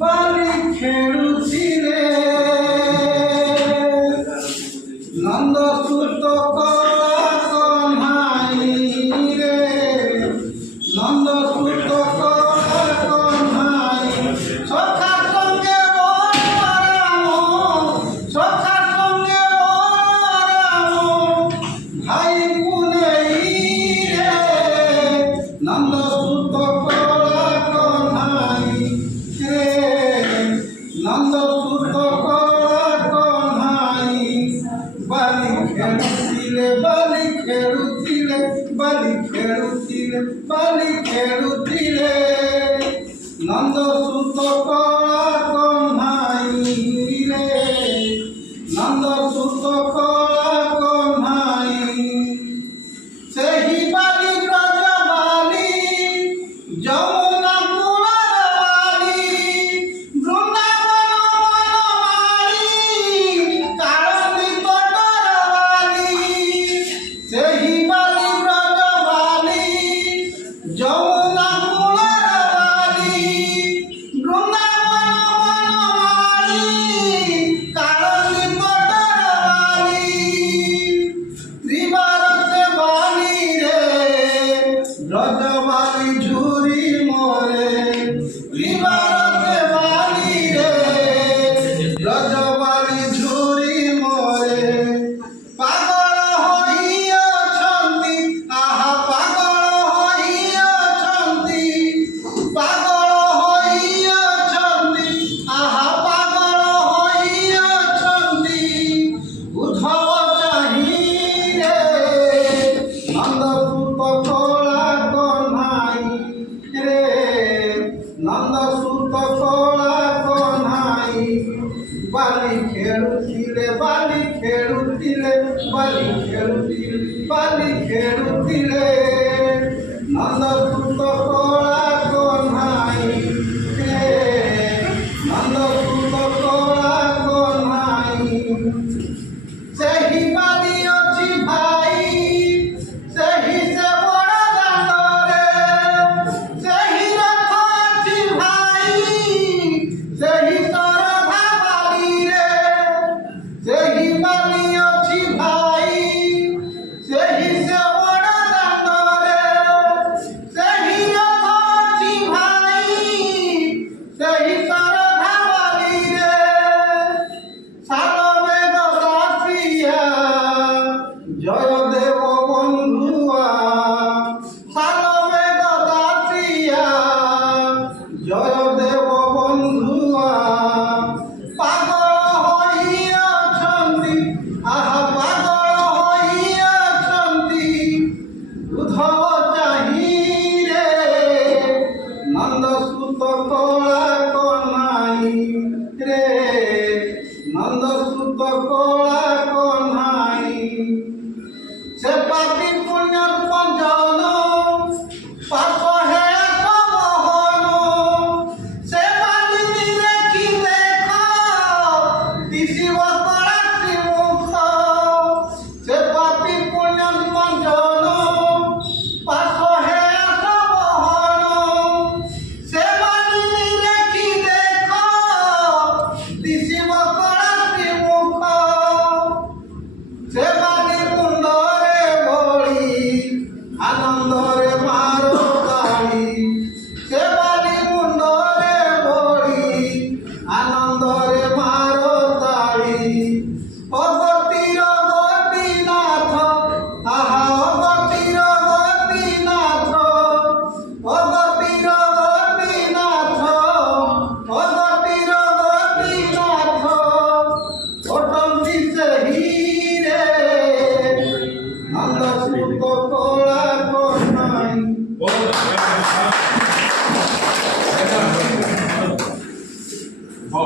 ବାଲି ଖେଳୁଥିଲେ ନନ୍ଦ ସୁତ କଳା କହ୍ନାଇ ରେ ନନ୍ଦ ସୁତ କଳା କହ୍ନାଇ ସଖା ସଙ୍ଗେ ରାମ ସଖା সঙ্গে রাম ভাই পুনেই রে নন্দ সুত কলা কহ্নাই রে নন্দ সুত কলা কহ্নাই বালি খেলুছিলে বালি খেলুছিলে বালি খেলুছিলে বালি খেলুছিলে নন্দ সুত কলা কহ্নাই রে নন্দ সুত কলা কহ্নাই ସେହି ବାଲି ବ୍ରଜ ବାଲି ଯମୁନା କୂଳର ବାଲି ବୃନ୍ଦାବନ ବନମାଳି କାଳନ୍ଦୀ ତଟର ବାଲି ସେହି ବାଲି ବ୍ରଜ ବାଲି ଯମୁନା କୂଳର ବାଲି ବୃନ୍ଦାବନ ବନମାଳି କାଳନ୍ଦୀ ତଟର ବାଲି ত্রিবারতে বালি রে ব্রজবালি ঝুরি মোরে ত্রিবারতে বালি রে ব্রজবালি ঝুরি মোরে পাগল হইয়াছন্তি আহা পাগল হইয়াছন্তি পাগল হইয়াছন্তি আহা পাগল হইয়াছন্তি উদ্ধব চাহি নন্দ সুত কলা কহ্নাই রে নন্দ সুত কলা কহ্নাই বালি খেলুছিলে বালি খেলুছিলে বালি খেলুছিলে বালি খেলুছিলে নন্দ সুত কলা কহ্নাই রে নন্দ সুত কলা কহ্নাই ସେହି ବାଲି ଅଛି ଭାଇ ସେହି ସେ ବଡ଼ ଦାଣ୍ଡରେ ସେହି ରଥ ଅଛି ଭାଇ ସେହି ତରଭା ବାଲିରେ ସେହି ବାଲି ଅଛି ଭାଇ ସେହି ସେ ବଡ଼ ଦାଣ୍ଡରେ ସେହି ରଥ ଅଛି ଭାଇ ସେହି ତରଭା ବାଲିରେ ସାଲବେଗ ଦାସିଆ জয় দেব বন্ধুয়া সালবেগ দাসিয়া জয় দেব বন্ধুয়া পাগল হইয়াছন্তি আহা পাগল হইয়াছন্তি উদ্ধব চাহি রে নন্দ সুত কলা কহ্নাই রে নন্দ সুত কলা কহ্নাই সে পাপি পুণ্যর পঞ্জন পাপ হেয়া কমহন সে বালি দেখি দেখ দিশিব কলা শ্রীমুখ সে পাপি পুণ্যর পঞ্জন পাপ হেয়া কমহন সে বালি দেখি দেখ দিশিব কলা শ্রীমুখ সে বালি কুণ্ডরে বড়ি আনন্দরে মারো তাড়ি সে বালি কুণ্ডরে বড়ি আনন্দরে মারো তাড়ি অগতির গোপীনাথ আহা অগতির গোপীনাথ অগতির গোপীনাথ অগতির গোপীনাথ ওটন্তি ସେହି রে নন্দ সুত কলা কহ্নাই हो